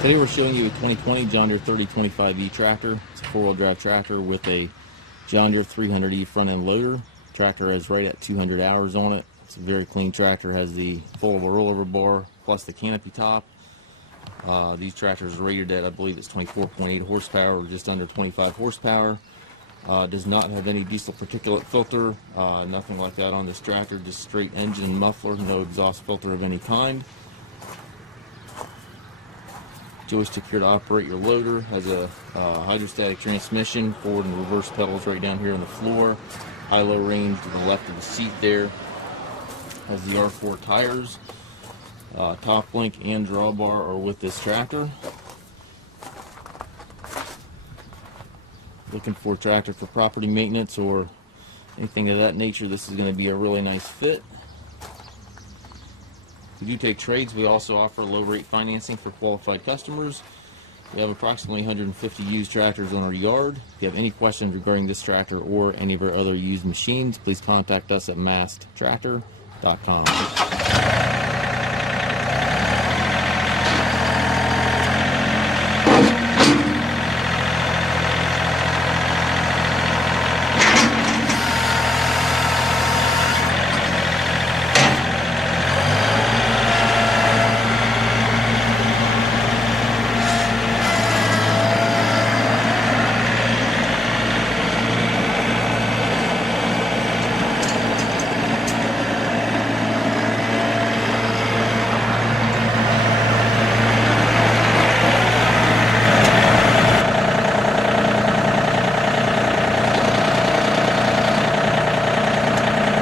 Today we're showing you a 2020 John Deere 3025E tractor. It's a four-wheel drive tractor with a John Deere 300E front-end loader. Tractor has right at 200 hours on it. It's a very clean tractor. Has the foldable rollover bar plus the canopy top. These tractors are rated at, I believe it's 24.8 horsepower or just under 25 horsepower. Does not have any diesel particulate filter, nothing like that on this tractor, just straight engine and muffler, no exhaust filter of any kind. Joystick here to operate your loader. Has a hydrostatic transmission, forward and reverse pedals right down here on the floor. High-low range to the left of the seat there. Has the R4 tires. Top link and drawbar are with this tractor. Looking for a tractor for property maintenance or anything of that nature, this is going to be a really nice fit. We do take trades. We also offer low rate financing for qualified customers. We have approximately 150 used tractors on our yard. If you have any questions regarding this tractor or any of our other used machines, please contact us at maskedtractor.com.